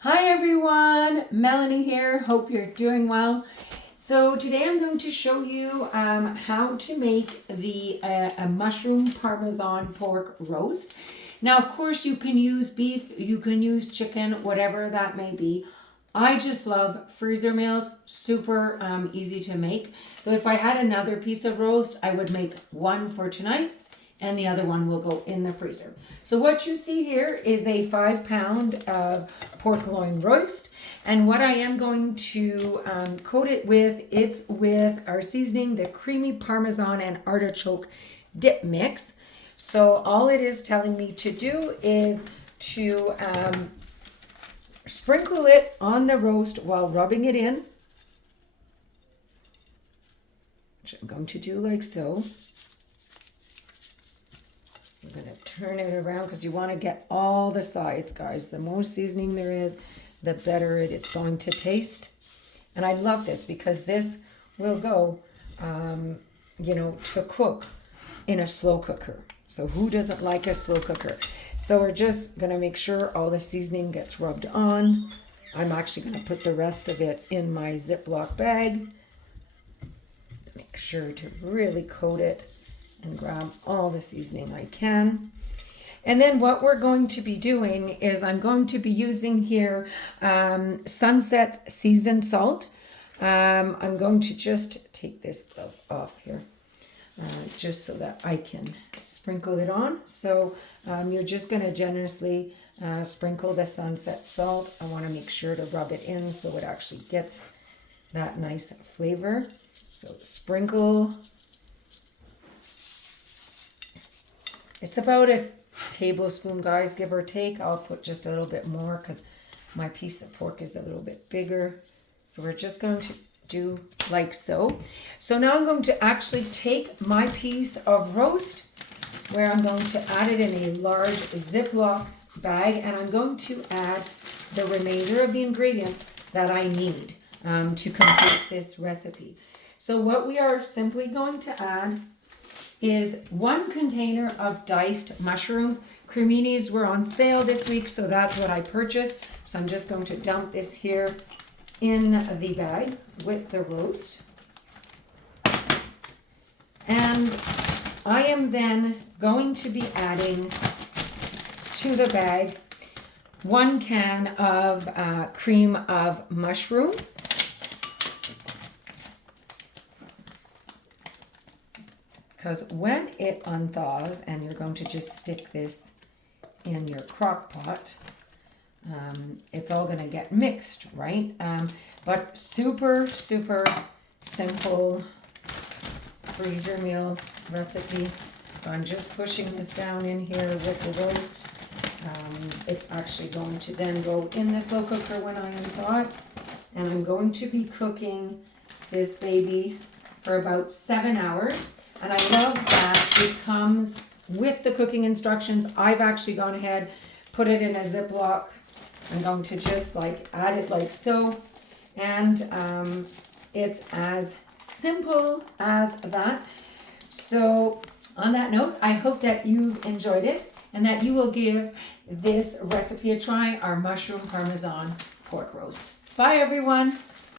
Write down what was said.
Hi everyone, Melanie here. Hope you're doing well. So today I'm going to show you how to make a mushroom parmesan pork roast. Now, of course, you can use beef, you can use chicken, whatever that may be. I just love freezer meals, super easy to make. So if I had another piece of roast, I would make one for tonight and the other one will go in the freezer. So what you see here is a 5 pound of pork loin roast. And what I am going to coat it with, it's with our seasoning, the creamy Parmesan and artichoke dip mix. So all it is telling me to do is to sprinkle it on the roast while rubbing it in, which I'm going to do like so. I'm going to turn it around because you want to get all the sides, guys. The more seasoning there is, the better it's going to taste. And I love this because this will go, to cook in a slow cooker. So who doesn't like a slow cooker? So we're just going to make sure all the seasoning gets rubbed on. I'm actually going to put the rest of it in my Ziploc bag. Make sure to really coat it and grab all the seasoning I can. And then what we're going to be doing is I'm going to be using here Sunset seasoned salt. I'm going to just take this glove off here just so that I can sprinkle it on. So you're just going to generously sprinkle the Sunset salt. I want to make sure to rub it in so it actually gets that nice flavor. So sprinkle. It's about a tablespoon, guys, give or take. I'll put just a little bit more because my piece of pork is a little bit bigger. So we're just going to do like so. So now I'm going to actually take my piece of roast where I'm going to add it in a large Ziploc bag, and I'm going to add the remainder of the ingredients that I need to complete this recipe. So what we are simply going to add is 1 container of diced mushrooms. Creminis were on sale this week, so that's what I purchased. So I'm just going to dump this here in the bag with the roast. And I am then going to be adding to the bag 1 can of cream of mushroom. Because when it unthaws, and you're going to just stick this in your crock pot, it's all going to get mixed, right? But super, super simple freezer meal recipe. So I'm just pushing this down in here with the roast. It's actually going to then go in the slow cooker when I unthaw it. And I'm going to be cooking this baby for about 7 hours. And I love that it comes with the cooking instructions. I've actually gone ahead, put it in a Ziploc. I'm going to just add it like so. And it's as simple as that. So on that note, I hope that you've enjoyed it and that you will give this recipe a try, our mushroom parmesan pork roast. Bye everyone.